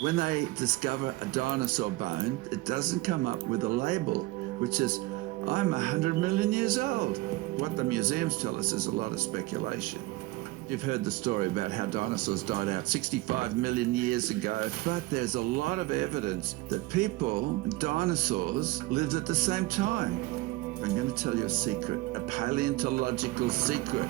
When they discover a dinosaur bone, it doesn't come up with a label which says, I'm 100 million years old. What the museums tell us is a lot of speculation. You've heard the story about how dinosaurs died out 65 million years ago, but there's a lot of evidence that people and dinosaurs lived at the same time. I'm going to tell you a secret, a paleontological secret.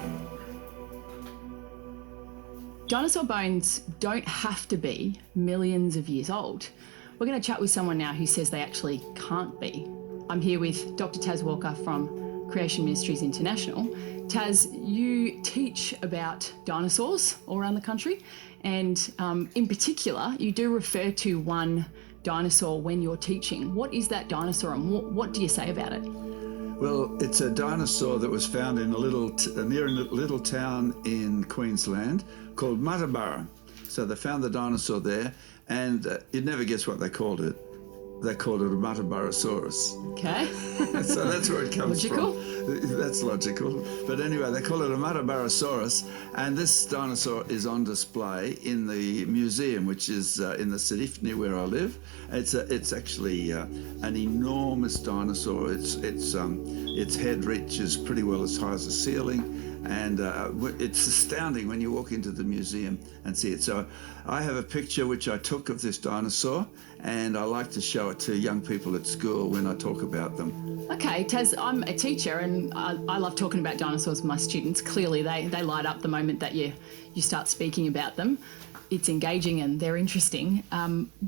Dinosaur bones don't have to be millions of years old. We're going to chat with someone now who says they actually can't be. I'm here with Dr. Taz Walker from Creation Ministries International. Taz, you teach about dinosaurs all around the country, and in particular, you do refer to one dinosaur when you're teaching. What is that dinosaur, and what do you say about it? Well, it's a dinosaur that was found in near a little town in Queensland called Muttaburra. So they found the dinosaur there, and you'd never guess what they called it. They called it a Muttaburrasaurus. Okay. So that's where it comes Logical. from. That's logical. But anyway, they call it a Muttaburrasaurus, and this dinosaur is on display in the museum, which is in the city near where I live. It's actually an enormous dinosaur. Its head reaches pretty well as high as the ceiling. And it's astounding when you walk into the museum and see it. So I have a picture which I took of this dinosaur, and I like to show it to young people at school when I talk about them. Okay, Taz, I'm a teacher, and I love talking about dinosaurs with my students. Clearly, they light up the moment that you start speaking about them. It's engaging and they're interesting.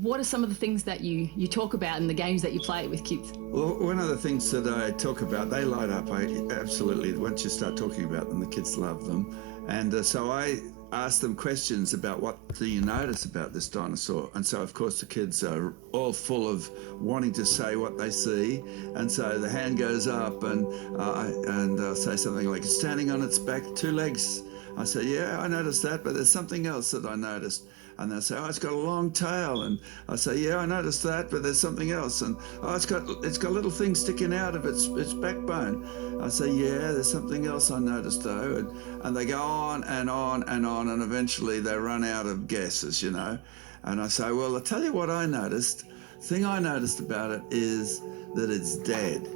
What are some of the things that you talk about in the games that you play with kids? Well, one of the things that I talk about, they light up. Absolutely, once you start talking about them, the kids love them. And so I ask them questions about what do you notice about this dinosaur. And so, of course, the kids are all full of wanting to say what they see. And so the hand goes up, and I'll say something like, it's standing on its back, 2 legs. I say, yeah, I noticed that, but there's something else that I noticed. And they'll say, oh, it's got a long tail. And I say, yeah, I noticed that, but there's something else. And oh, it's got little things sticking out of its backbone. I say, yeah, there's something else I noticed though. And they go on and on and on, and eventually they run out of guesses, you know. And I say, well, I'll tell you what I noticed. The thing I noticed about it is that it's dead.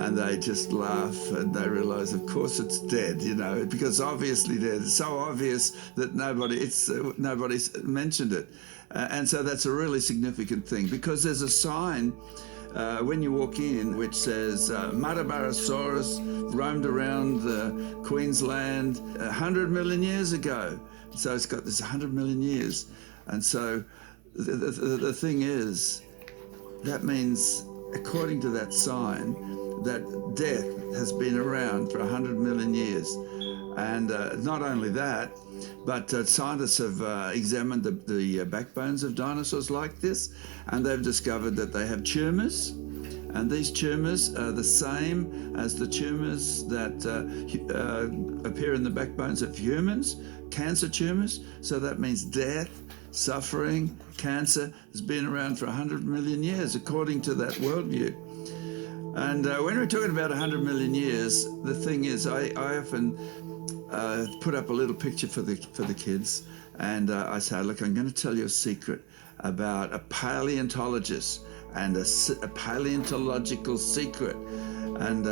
And they just laugh, and they realise, of course, it's dead, you know, because obviously dead. It's so obvious that nobody's mentioned it, and so that's a really significant thing, because there's a sign when you walk in which says Muttaburrasaurus roamed around Queensland 100 million years ago. So it's got this 100 million years, and so the thing is, that means, according to that sign, that death has been around for 100 million years. And not only that, but scientists have examined the backbones of dinosaurs like this, and they've discovered that they have tumours, and these tumours are the same as the tumours that appear in the backbones of humans, cancer tumours. So that means death, suffering, cancer has been around for 100 million years, according to that worldview. And when we're talking about 100 million years, the thing is, I often put up a little picture for the kids, and I say, look, I'm going to tell you a secret about a paleontologist and a paleontological secret. And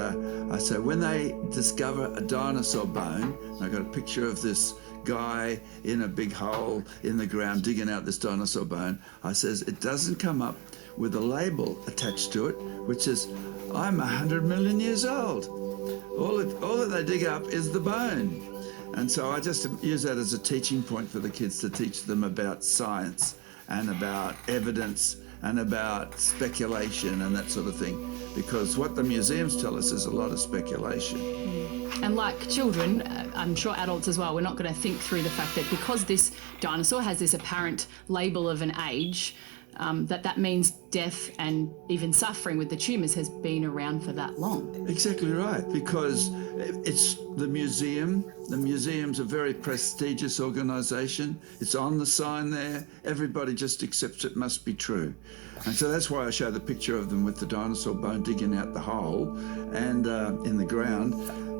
I say, when they discover a dinosaur bone, and I got a picture of this guy in a big hole in the ground digging out this dinosaur bone, I says, it doesn't come up with a label attached to it, which is, I'm 100 million years old. All that they dig up is the bone. And so I just use that as a teaching point for the kids, to teach them about science and about evidence and about speculation and that sort of thing. Because what the museums tell us is a lot of speculation. And like children, I'm sure adults as well, we're not going to think through the fact that because this dinosaur has this apparent label of an age, that means death and even suffering with the tumours has been around for that long. Exactly right, because it's the museum. The museum's a very prestigious organisation. It's on the sign there. Everybody just accepts it must be true. And so that's why I show the picture of them with the dinosaur bone digging out the hole and in the ground.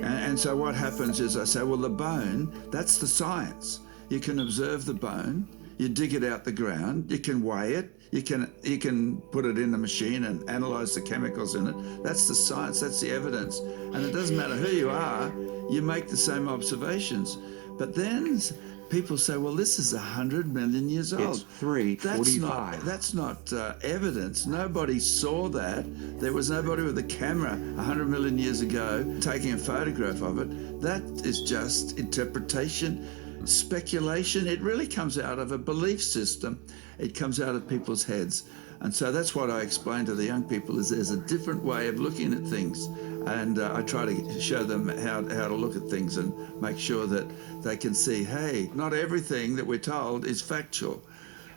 And so what happens is I say, well, the bone, that's the science. You can observe the bone. You dig it out the ground. You can weigh it. You can put it in a machine and analyze the chemicals in it. That's the science. That's the evidence. And it doesn't matter who you are. You make the same observations. But then people say, well, this is 100 million years old. It's 345. That's not evidence. Nobody saw that. There was nobody with a camera 100 million years ago taking a photograph of it. That is just interpretation, speculation. It really comes out of a belief system. It comes out of people's heads. And so that's what I explain to the young people, is there's a different way of looking at things. And I try to show them how to look at things and make sure that they can see, hey, not everything that we're told is factual.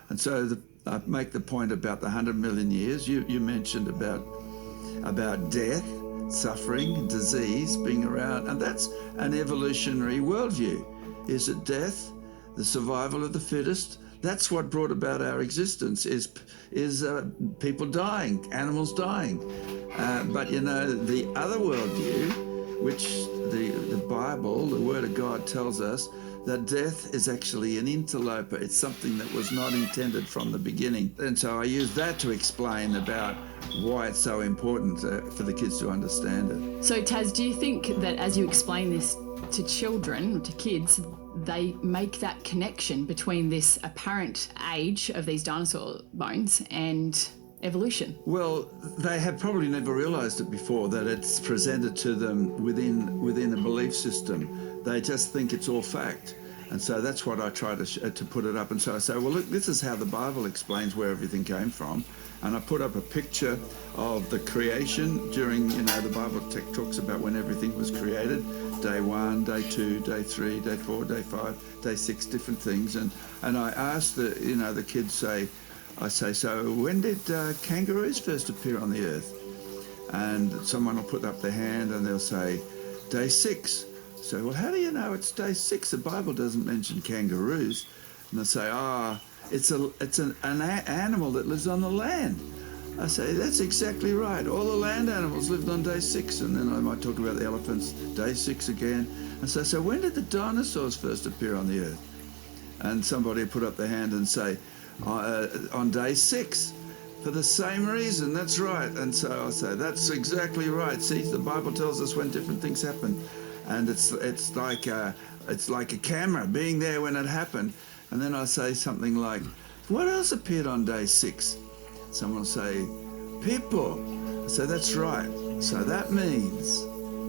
And so I make the point about the 100 million years. You mentioned about death, suffering, disease being around, and that's an evolutionary worldview. Is it death, the survival of the fittest? That's what brought about our existence, is people dying, animals dying. But you know, the other worldview, which the Bible, the Word of God, tells us that death is actually an interloper. It's something that was not intended from the beginning. And so I use that to explain about why it's so important for the kids to understand it. So Taz, do you think that as you explain this to children, or to kids, they make that connection between this apparent age of these dinosaur bones and evolution? Well, they have probably never realized it before, that it's presented to them within a belief system. They just think it's all fact. And so that's what I try to put it up. And so I say, well, look, this is how the Bible explains where everything came from. And I put up a picture of the creation during, you know, the Bible talks about when everything was created. Day 1, day 2, day 3, day 4, day 5, day 6, different things. And I asked the kids, I say, so when did kangaroos first appear on the earth? And someone will put up their hand and they'll say, day 6. So, well, how do you know it's day 6? The Bible doesn't mention kangaroos. And they'll say, it's an animal that lives on the land. I say, that's exactly right. All the land animals lived on day 6. And then I might talk about the elephants, day 6 again. And so when did the dinosaurs first appear on the earth? And somebody put up their hand and say, on day 6. For the same reason, that's right. And so I say, that's exactly right. See, the Bible tells us when different things happen. And it's like a camera being there when it happened. And then I say something like, what else appeared on day 6? Someone will say, people. I say, that's right. So that means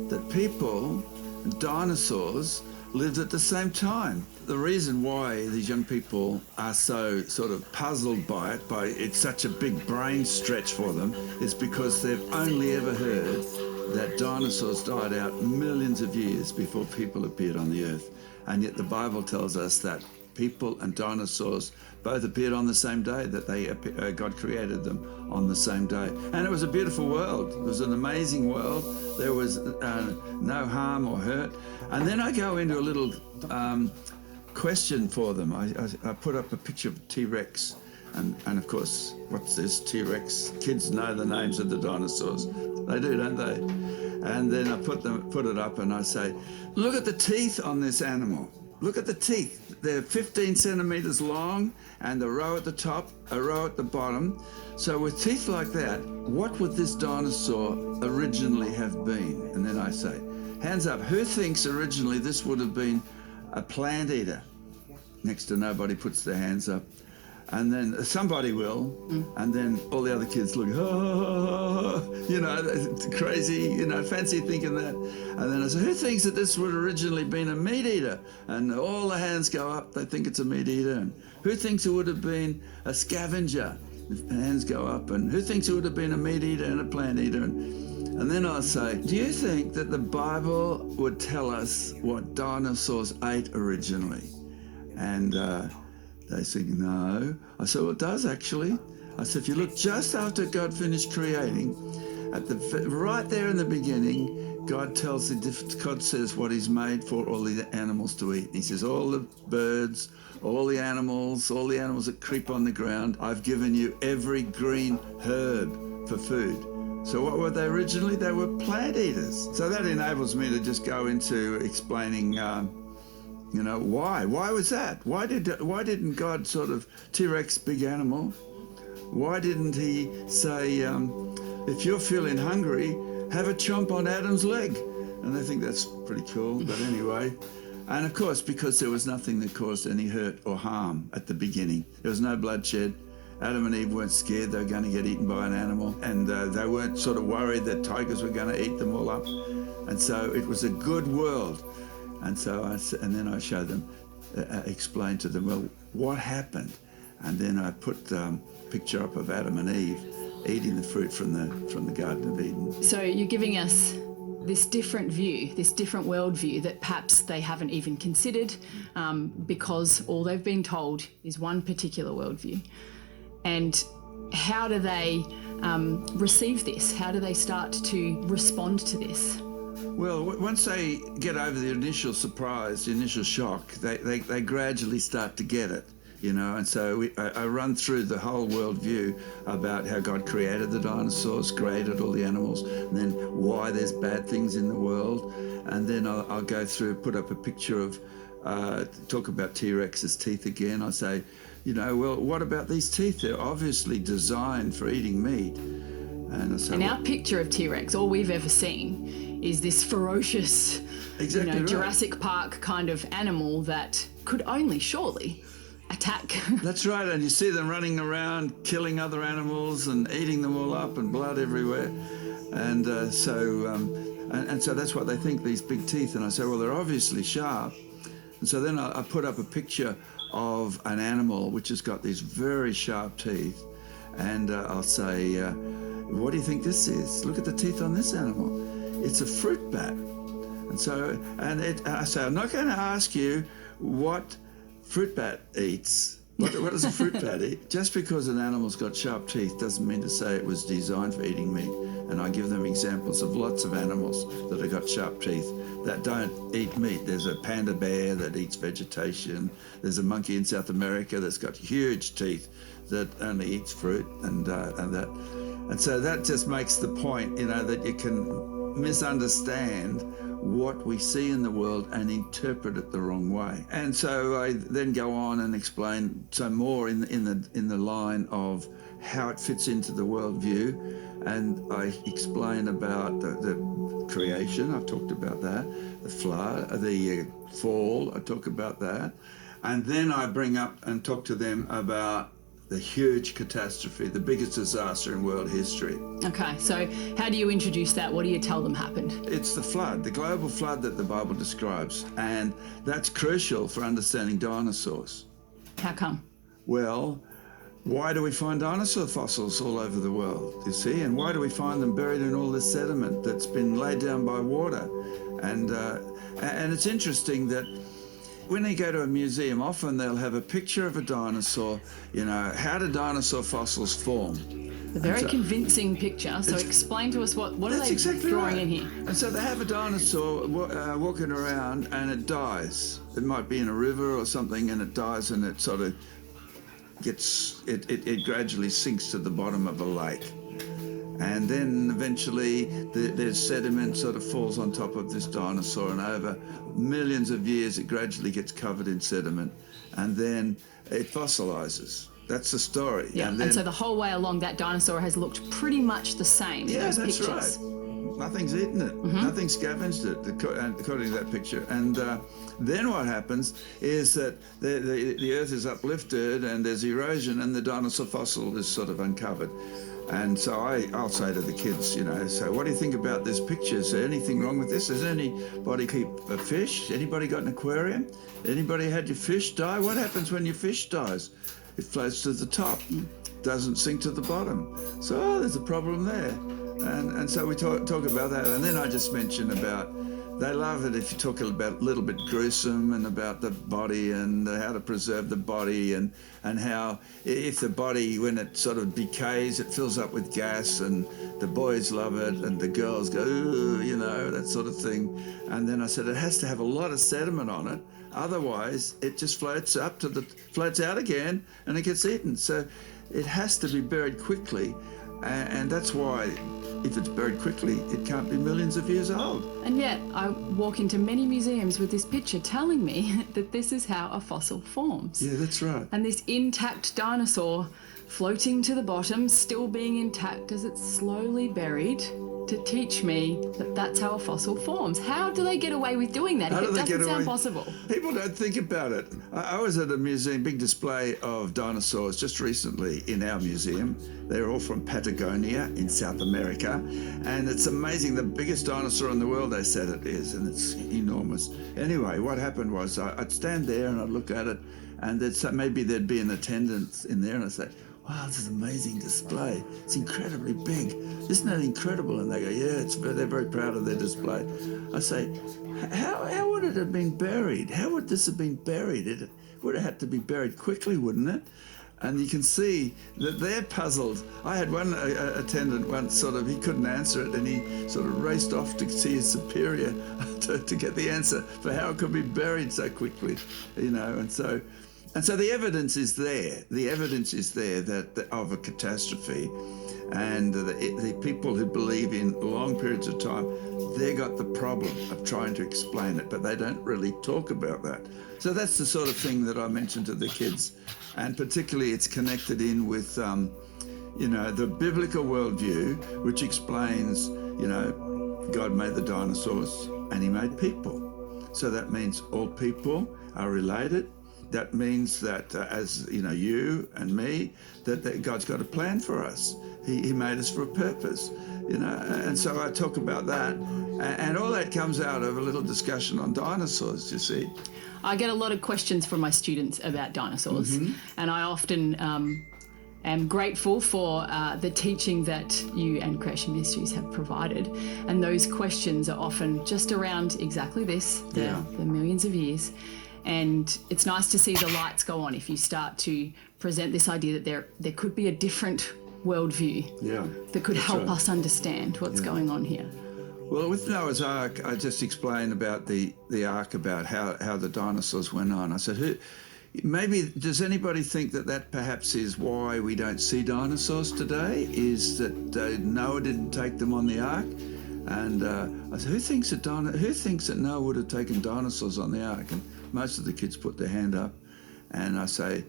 that people and dinosaurs lived at the same time. The reason why these young people are so sort of puzzled by it's such a big brain stretch for them, is because they've only ever heard that dinosaurs died out millions of years before people appeared on the earth. And yet the Bible tells us that people and dinosaurs both appeared on the same day, that God created them on the same day. And it was a beautiful world. It was an amazing world. There was no harm or hurt. And then I go into a little question for them. I put up a picture of T-Rex. And of course, what's this T-Rex? Kids know the names of the dinosaurs. They do, don't they? And then I put it up and I say, look at the teeth on this animal. Look at the teeth. They're 15 centimeters long, and a row at the top, a row at the bottom. So with teeth like that, what would this dinosaur originally have been? And then I say, hands up, who thinks originally this would have been a plant eater? Next to nobody puts their hands up. And then somebody will, and then all the other kids look, crazy, fancy thinking that. And then I say, who thinks that this would originally been a meat eater? And all the hands go up, they think it's a meat eater. And who thinks it would have been a scavenger? The hands go up. And who thinks it would have been a meat eater and a plant eater? And then I'll say, do you think that the Bible would tell us what dinosaurs ate originally? And they say, no. I said, well, it does actually. I said, if you look just after God finished creating, right there in the beginning, God says what he's made for all the animals to eat. He says, all the birds, all the animals that creep on the ground, I've given you every green herb for food. So what were they originally? They were plant eaters. So that enables me to just go into explaining You know, why? Why was that? Why didn't God sort of T-Rex, big animal? Why didn't he say, if you're feeling hungry, have a chomp on Adam's leg? And I think that's pretty cool, but anyway. And of course, because there was nothing that caused any hurt or harm at the beginning. There was no bloodshed. Adam and Eve weren't scared they were going to get eaten by an animal, and they weren't sort of worried that tigers were going to eat them all up. And so it was a good world. And so then I showed them, explained to them, well, what happened? And then I put a picture up of Adam and Eve eating the fruit from the Garden of Eden. So you're giving us this different view, this different worldview that perhaps they haven't even considered, because all they've been told is one particular worldview. And how do they receive this? How do they start to respond to this? Well, once they get over the initial surprise, the initial shock, they gradually start to get it, you know. And so I run through the whole worldview about how God created the dinosaurs, created all the animals, and then why there's bad things in the world. And then I'll go through, put up a picture of, talk about T-Rex's teeth again. I say, you know, well, what about these teeth? They're obviously designed for eating meat. And I say, and our picture of T-Rex, all we've ever seen is this ferocious, exactly right. Jurassic Park kind of animal that could only surely attack. That's right, and you see them running around, killing other animals and eating them all up, and blood everywhere. And so that's what they think, these big teeth. And I say, well, they're obviously sharp. And so then I put up a picture of an animal which has got these very sharp teeth, and I'll say, what do you think this is? Look at the teeth on this animal. It's a fruit bat. And so, I say, I'm not going to ask you what fruit bat eats. What does a fruit bat eat? Just because an animal's got sharp teeth doesn't mean to say it was designed for eating meat. And I give them examples of lots of animals that have got sharp teeth that don't eat meat. There's a panda bear that eats vegetation. There's a monkey in South America that's got huge teeth that only eats fruit, and so that just makes the point, that you can misunderstand what we see in the world and interpret it the wrong way. And so I then go on and explain some more in the line of how it fits into the worldview, and I explain about the creation. I've talked about that. The flood, the fall. I talk about that, and then I bring up and talk to them about the huge catastrophe, the biggest disaster in world history. Okay, so how do you introduce that? What do you tell them happened? It's the flood, the global flood that the Bible describes, and that's crucial for understanding dinosaurs. How come? Well, why do we find dinosaur fossils all over the world, you see? And why do we find them buried in all this sediment that's been laid down by water? And it's interesting that when you go to a museum, often they'll have a picture of a dinosaur, how do dinosaur fossils form? A very convincing picture. So explain to us what are they exactly drawing right. in here? And so they have a dinosaur walking around, and it dies. It might be in a river or something, and it dies, and it sort of it gradually sinks to the bottom of a lake. And then eventually there's sediment sort of falls on top of this dinosaur, and over millions of years it gradually gets covered in sediment, and then it fossilizes. That's the story. Yeah, and so the whole way along that dinosaur has looked pretty much the same in those that's pictures. Right. Nothing's eaten it. Nothing scavenged it, according to that picture. And then what happens is that the earth is uplifted and there's erosion, and the dinosaur fossil is sort of uncovered. And so I'll say to the kids, so what do you think about this picture? Is there anything wrong with this? Does anybody keep a fish? Anybody got an aquarium? Anybody had your fish die? What happens when your fish dies? It floats to the top, doesn't sink to the bottom. So there's a problem there. And so we talk about that. And then I just mention about, they love it if you talk about a little bit gruesome and about the body and how to preserve the body, and how if the body, when it sort of decays, it fills up with gas, and the boys love it and the girls go, ooh, that sort of thing. And then I said it has to have a lot of sediment on it, otherwise it just floats out again and it gets eaten. So it has to be buried quickly And that's why, if it's buried quickly, it can't be millions of years old. And yet, I walk into many museums with this picture telling me that this is how a fossil forms. Yeah, that's right. And this intact dinosaur floating to the bottom, still being intact as it's slowly buried, to teach me that that's how a fossil forms. How do they get away with doing that? How If do it they get doesn't sound away? possible. People don't think about it. I was at a museum, big display of dinosaurs just recently in our museum. They're all from Patagonia in South America. And it's amazing, the biggest dinosaur in the world, they said it is, and it's enormous. Anyway, what happened was I'd stand there and I'd look at it, and maybe there'd be an attendant in there, and I'd say, wow, this is an amazing display. It's incredibly big. Isn't that incredible? And they go, yeah, they're very proud of their display. I say, how would it have been buried? How would this have been buried? It would have had to be buried quickly, wouldn't it? And you can see that they're puzzled. I had one attendant once, he couldn't answer it, and he sort of raced off to see his superior to get the answer for how it could be buried so quickly, And so the evidence is there. The evidence is there of a catastrophe, and the people who believe in long periods of time, they got the problem of trying to explain it, but they don't really talk about that. So that's the sort of thing that I mentioned to the kids, and particularly it's connected in with, the biblical worldview, which explains, God made the dinosaurs and He made people. So that means all people are related. That means that as you and me, that God's got a plan for us. He made us for a purpose, and so I talk about that, and all that comes out of a little discussion on dinosaurs, you see. I get a lot of questions from my students about dinosaurs, and I often am grateful for the teaching that you and Creation Ministries have provided, and those questions are often just around exactly this, the millions of years. And it's nice to see the lights go on if you start to present this idea that there could be a different worldview that could help us understand what's going on here. Well, with Noah's Ark, I just explained about the Ark, about how the dinosaurs went on. I said, maybe does anybody think that perhaps is why we don't see dinosaurs today, is that Noah didn't take them on the Ark? And I said, who thinks that Noah would have taken dinosaurs on the Ark? And most of the kids put their hand up, and I say,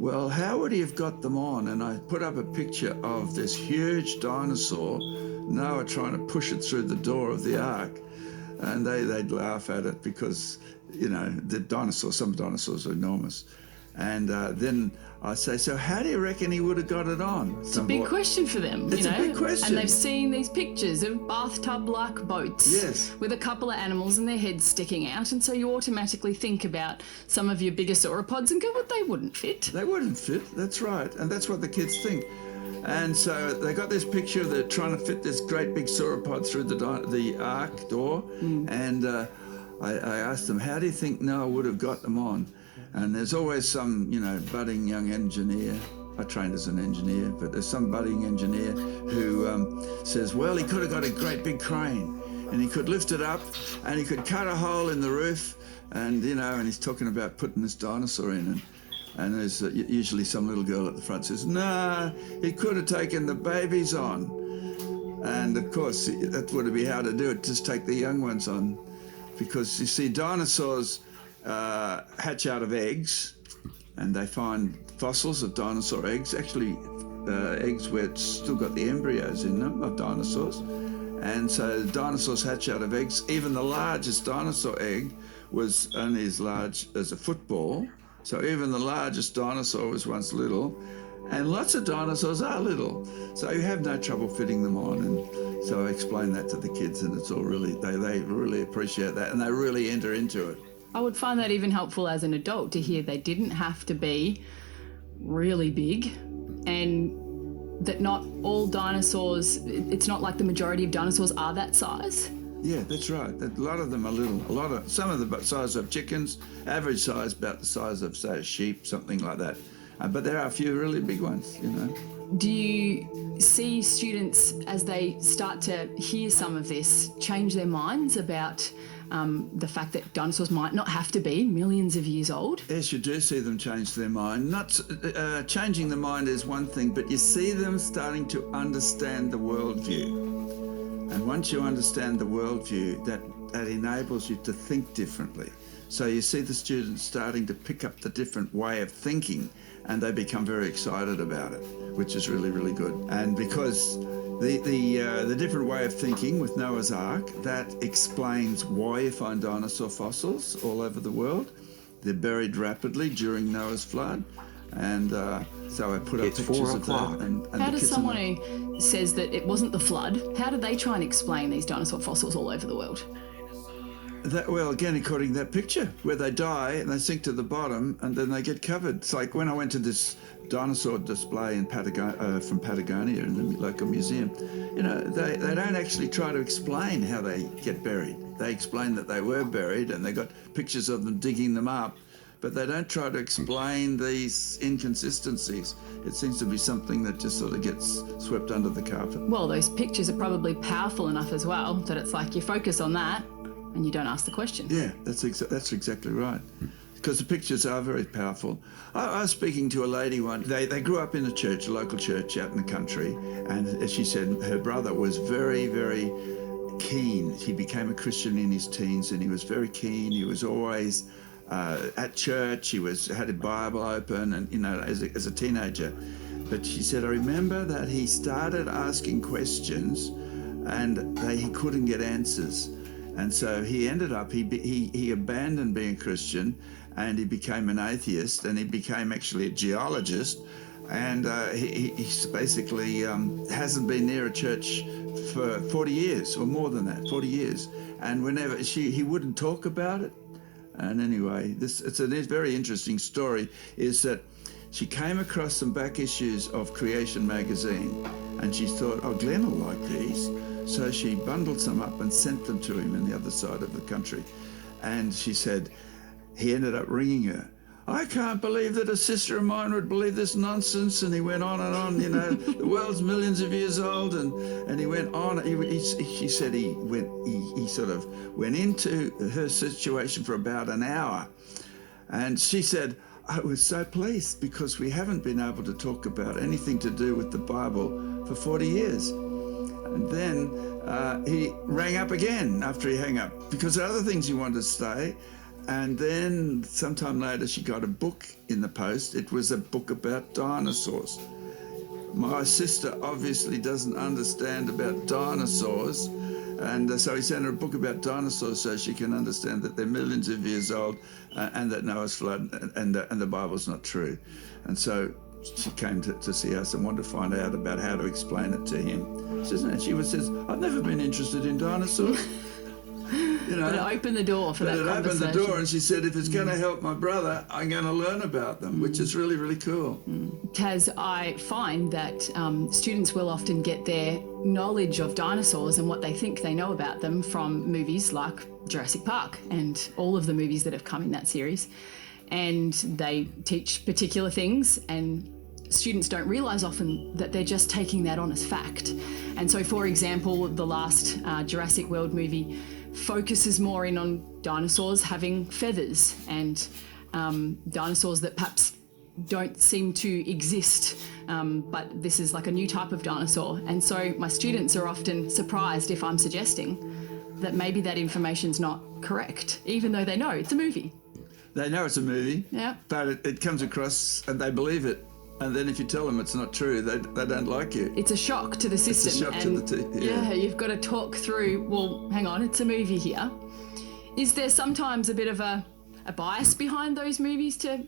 well, how would he have got them on? And I put up a picture of this huge dinosaur, Noah trying to push it through the door of the Ark, and they'd laugh at it because, some dinosaurs are enormous. And then I say, so how do you reckon he would have got it on? It's a big question for them, It's a big question. And they've seen these pictures of bathtub-like boats with a couple of animals and their heads sticking out, and so you automatically think about some of your bigger sauropods and go, well, they wouldn't fit. They wouldn't fit, that's right, and that's what the kids think. And so they got this picture of they're trying to fit this great big sauropod through the Ark door, and I asked them, how do you think Noah would have got them on? And there's always some, budding young engineer. I trained as an engineer, but there's some budding engineer who says, well, he could have got a great big crane, and he could lift it up, and he could cut a hole in the roof, and, and he's talking about putting this dinosaur in. And there's usually some little girl at the front says, nah, he could have taken the babies on. And, of course, that would be how to do it, just take the young ones on. Because, you see, dinosaurs hatch out of eggs, and they find fossils of dinosaur eggs, actually eggs where it's still got the embryos in them of dinosaurs. And so dinosaurs hatch out of eggs. Even the largest dinosaur egg was only as large as a football. So even the largest dinosaur was once little, and lots of dinosaurs are little. So you have no trouble fitting them on. And so I explain that to the kids, and it's all really, they really appreciate that, and they really enter into it. I would find that even helpful as an adult to hear they didn't have to be really big, and that not all dinosaurs, it's not like the majority of dinosaurs are that size. Yeah, that's right. A lot of them are little. Some of the size of chickens, average size about the size of, say, a sheep, something like that. But there are a few really big ones, Do you see students, as they start to hear some of this, change their minds about the fact that dinosaurs might not have to be millions of years old. Yes, you do see them change their mind. Not changing the mind is one thing, but you see them starting to understand the worldview. And once you understand the worldview, that enables you to think differently. So you see the students starting to pick up the different way of thinking, and they become very excited about it, which is really, really good. And because the different way of thinking with Noah's Ark, that explains why you find dinosaur fossils all over the world. They're buried rapidly during Noah's flood, and so I put up pictures of that. And how does someone who says that it wasn't the flood, how do they try and explain these dinosaur fossils all over the world? Well, again, according to that picture, where they die and they sink to the bottom and then they get covered. It's like when I went to this dinosaur display in from Patagonia in the local museum, you know, they don't actually try to explain how they get buried. They explain that they were buried and they got pictures of them digging them up, but they don't try to explain these inconsistencies. It seems to be something that just sort of gets swept under the carpet. Well, those pictures are probably powerful enough as well that it's like you focus on that and you don't ask the question. Yeah, that's exactly right. Because the pictures are very powerful. I was speaking to a lady once. They grew up in a church, a local church out in the country, and as she said, her brother was very, very keen. He became a Christian in his teens, and he was very keen. He was always at church. He had a Bible open, and you know, as a teenager. But she said, I remember that he started asking questions, and he couldn't get answers. And so he ended up, he abandoned being a Christian, and he became an atheist, and he became actually a geologist, and he basically hasn't been near a church for 40 years, or more than that, 40 years. And whenever he wouldn't talk about it. And anyway, it's a very interesting story, is that she came across some back issues of Creation magazine, and she thought, oh, Glenn will like these. So she bundled some up and sent them to him in the other side of the country. And she said, he ended up ringing her. I can't believe that a sister of mine would believe this nonsense. And he went on and on, you know, the world's millions of years old. And he went on. She said he sort of went into her situation for about an hour. And she said, I was so pleased because we haven't been able to talk about anything to do with the Bible for 40 years. And then he rang up again after he hung up because there are other things he wanted to say. And then sometime later, she got a book in the post. It was a book about dinosaurs. My sister obviously doesn't understand about dinosaurs. And so he sent her a book about dinosaurs so she can understand that they're millions of years old and that Noah's flood and the Bible's not true. And so she came to see us and wanted to find out about how to explain it to him. She says, I've never been interested in dinosaurs. You know, but it opened the door for that conversation. It opened the door, and she said, if it's going to help my brother, I'm going to learn about them, which is really, really cool. Taz, I find that students will often get their knowledge of dinosaurs and what they think they know about them from movies like Jurassic Park and all of the movies that have come in that series. And they teach particular things, and students don't realise often that they're just taking that on as fact. And so, for example, the last Jurassic World movie focuses more in on dinosaurs having feathers and dinosaurs that perhaps don't seem to exist, but this is like a new type of dinosaur. And so my students are often surprised if I'm suggesting that maybe that information's not correct, even though they know it's a movie. They know it's a movie, yeah, but it comes across and they believe it. And then if you tell them it's not true, they don't like you. It's a shock to the system. It's a shock to the team. Yeah, you've got to talk through, well, hang on, it's a movie here. Is there sometimes a bit of a bias behind those movies to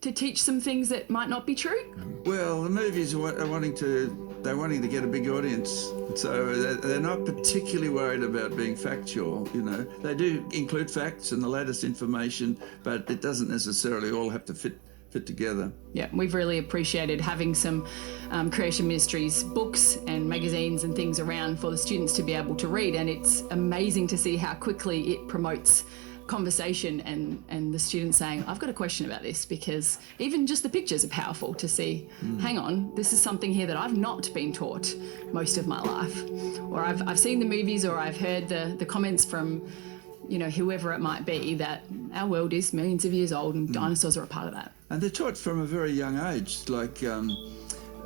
teach some things that might not be true? Well, the movies are wanting to get a big audience. So they're not particularly worried about being factual, you know. They do include facts and the latest information, but it doesn't necessarily all have to fit together. Yeah, we've really appreciated having some Creation Ministries books and magazines and things around for the students to be able to read, and it's amazing to see how quickly it promotes conversation and the students saying, I've got a question about this, because even just the pictures are powerful to see, hang on, this is something here that I've not been taught most of my life, or I've seen the movies, or I've heard the comments from you know, whoever it might be, that our world is millions of years old and dinosaurs are a part of that. And they're taught from a very young age. Like,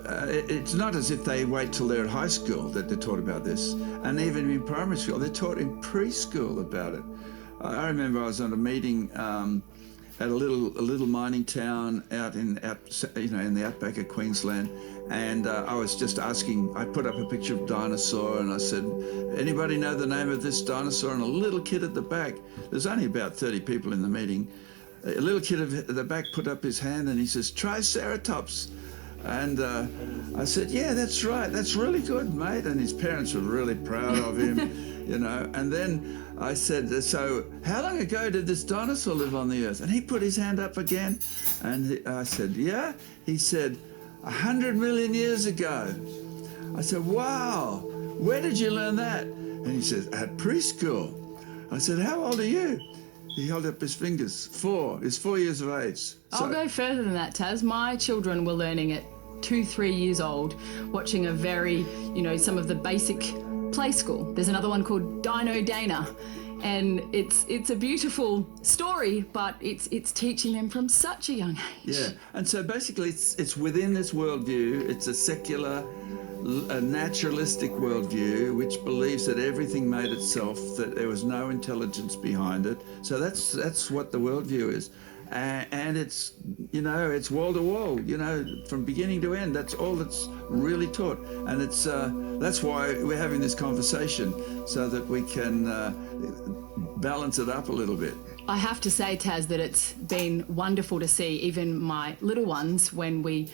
it's not as if they wait till they're at high school that they're taught about this. And even in primary school, they're taught in preschool about it. I remember I was on a meeting at a little mining town out in the outback of Queensland, and I was just asking. I put up a picture of a dinosaur, and I said, "Anybody know the name of this dinosaur?" And a little kid at the back. There's only about 30 people in the meeting. A little kid at the back put up his hand, and he says, "Triceratops." And I said, "Yeah, that's right. That's really good, mate." And his parents were really proud of him, you know. And then I said, "So how long ago did this dinosaur live on the earth?" And he put his hand up again. And I said, "Yeah." He said, 100 million years ago. I said, "Wow, where did you learn that?" And he said, "At preschool." I said, "How old are you?" He held up his fingers. 4. He's 4 years of age. I'll go further than that, Taz. My children were learning at 2-3 years old, watching a very, you know, some of the basic play school. There's another one called Dino Dana, and it's a beautiful story, but it's teaching them from such a young age. Yeah, and so basically it's within this worldview. It's a secular, a naturalistic worldview which believes that everything made itself, that there was no intelligence behind it. So that's what the worldview is. And it's, you know, it's wall to wall, you know, from beginning to end. That's all that's really taught. And it's that's why we're having this conversation, so that we can balance it up a little bit. I have to say, Taz, that it's been wonderful to see even my little ones, when we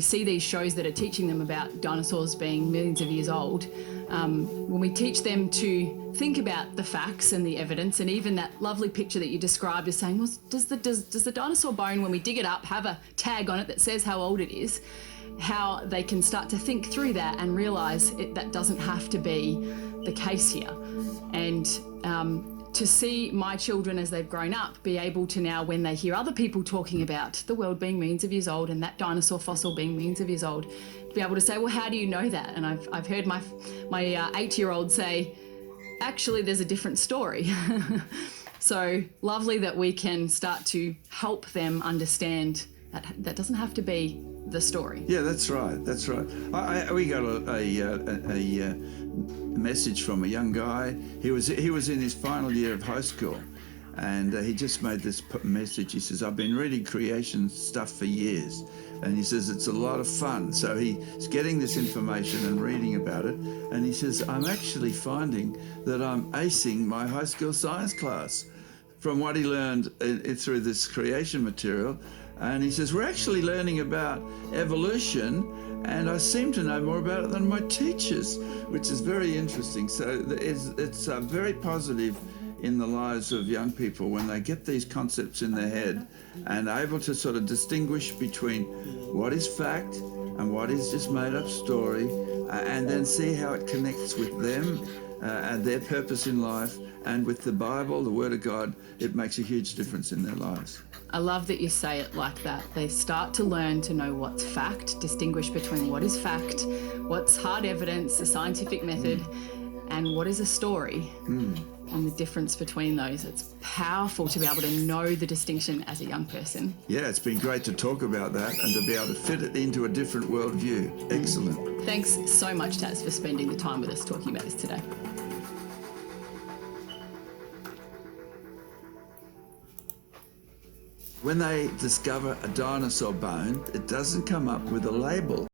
see these shows that are teaching them about dinosaurs being millions of years old, when we teach them to think about the facts and the evidence, and even that lovely picture that you described as saying, well, does the dinosaur bone, when we dig it up, have a tag on it that says how old it is, how they can start to think through that and realise that doesn't have to be the case here. And to see my children, as they've grown up, be able to now, when they hear other people talking about the world being millions of years old and that dinosaur fossil being millions of years old, to be able to say, well, how do you know that? And I've heard my 8-year-old say, actually, there's a different story. So lovely that we can start to help them understand that doesn't have to be the story. Yeah, that's right. That's right. We got a message from a young guy. He was in his final year of high school, and he just made this message. He says, "I've been reading creation stuff for years," and he says it's a lot of fun. So he's getting this information and reading about it, and he says, "I'm actually finding that I'm acing my high school science class from what he learned through this creation material." And he says, "We're actually learning about evolution, and I seem to know more about it than my teachers," which is very interesting. So it's very positive in the lives of young people when they get these concepts in their head and are able to sort of distinguish between what is fact and what is just made up story, and then see how it connects with them and their purpose in life, and with the Bible, the Word of God. It makes a huge difference in their lives. I love that you say it like that. They start to learn to know what's fact, distinguish between what is fact, what's hard evidence, the scientific method, and what is a story, and the difference between those. It's powerful to be able to know the distinction as a young person. Yeah, it's been great to talk about that and to be able to fit it into a different worldview. Excellent. Thanks so much, Taz, for spending the time with us talking about this today. When they discover a dinosaur bone, it doesn't come up with a label.